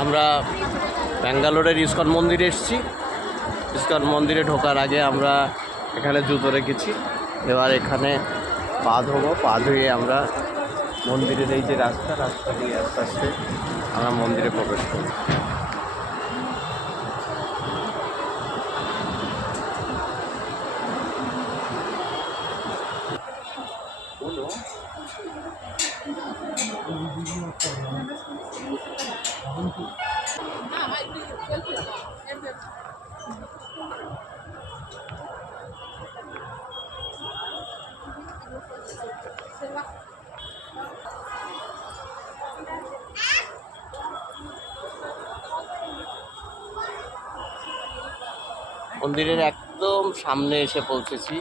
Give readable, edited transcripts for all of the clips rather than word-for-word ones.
আমরা ব্যাঙ্গালোরের ইস্কন মন্দিরে এসেছি। ইস্কন মন্দিরে ঢোকার আগে আমরা এখানে জুতো রেখেছি। এবার এখানে পা ধোবো, পা ধুয়ে আমরা মন্দিরের এই যে রাস্তা দিয়ে আস্তে আস্তে আমরা মন্দিরে প্রবেশ করব। মন্দিরের একদম সামনে এসে পৌঁছেছি।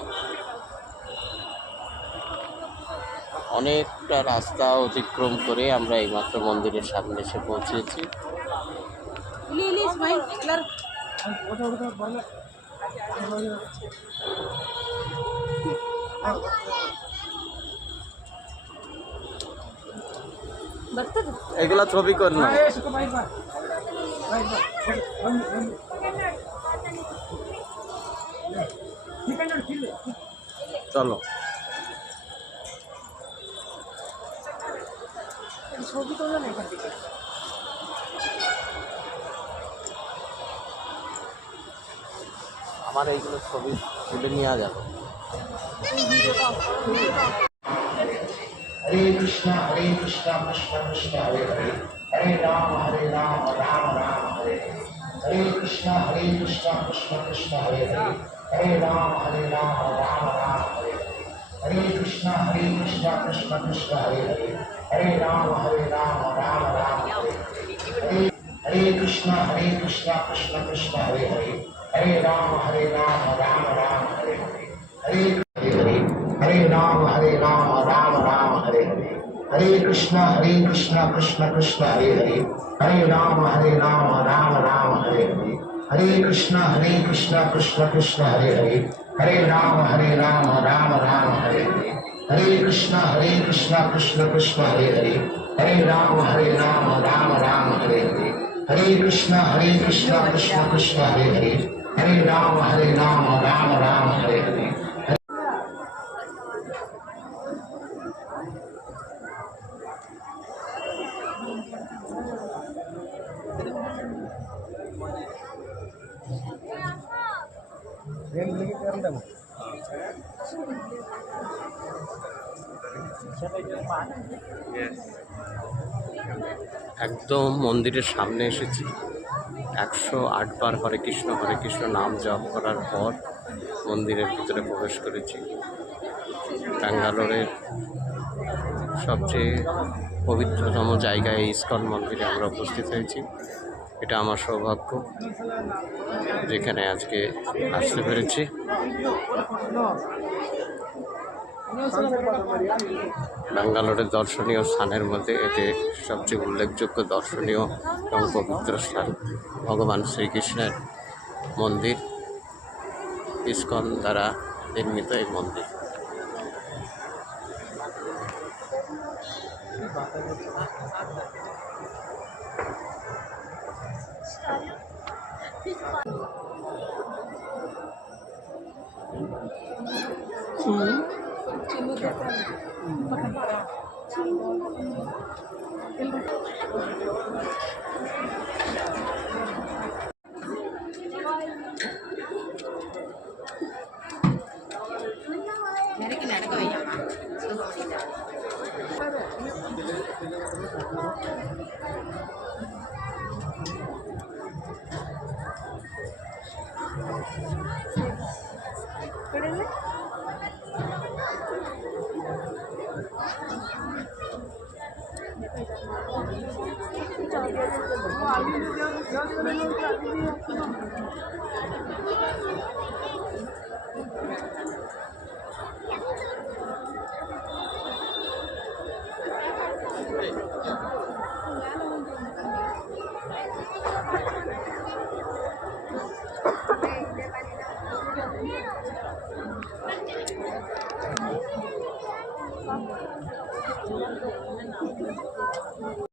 অনেকটা রাস্তা অতিক্রম করে আমরা এইমাত্র মন্দিরের সামনে এসে পৌঁছেছি। এগুলা ছবি কর না। চলো ছবি তোলো না এখান থেকে। আমার এইগুলো ছবি তুলে নিয়ে যাবে। हरे कृष्णा कृष्ण कृष्ण हरे हरे हरे राम राम राम हरे हरे हरे कृष्णा कृष्ण कृष्ण हरे हरे हरे राम राम हरे हरे हरे कृष्णा कृष्ण कृष्ण हरे हरे हरे राम राम हरे हरे हरे कृष्णा कृष्ण कृष्ण हरे हरे हरे राम राम हरे हरे हरे हरे राम राम हरे हरे हरे कृष्णा कृष्ण कृष्ण हरे हरे हरे राम राम हरे हरे हरे कृष्णा कृष्ण कृष्ण हरे हरे हरे राम राम हरे हरे हरे कृष्णा कृष्ण कृष्ण हरे हरे हरे राम राम हरे हरे हरे कृष्णा कृष्ण कृष्ण हरे हरे हरे राम राम हरे हरे। একদম মন্দিরের সামনে এসেছি। 108 বার হরে কৃষ্ণ নাম জপ করার পর মন্দিরের ভিতরে প্রবেশ করেছি। ব্যাঙ্গালোরের সবচেয়ে পবিত্রতম জায়গায় ইস্কন মন্দিরে আমরা উপস্থিত হয়েছি। এটা আমার সৌভাগ্য, যেখানে আজকে আসতে পেরেছি। ব্যাঙ্গালোরের দর্শনীয় স্থানের মধ্যে এটি সবচেয়ে উল্লেখযোগ্য দর্শনীয় এবং পবিত্র স্থান। ভগবান শ্রীকৃষ্ণের মন্দির, ইস্কন দ্বারা নির্মিত এই মন্দির।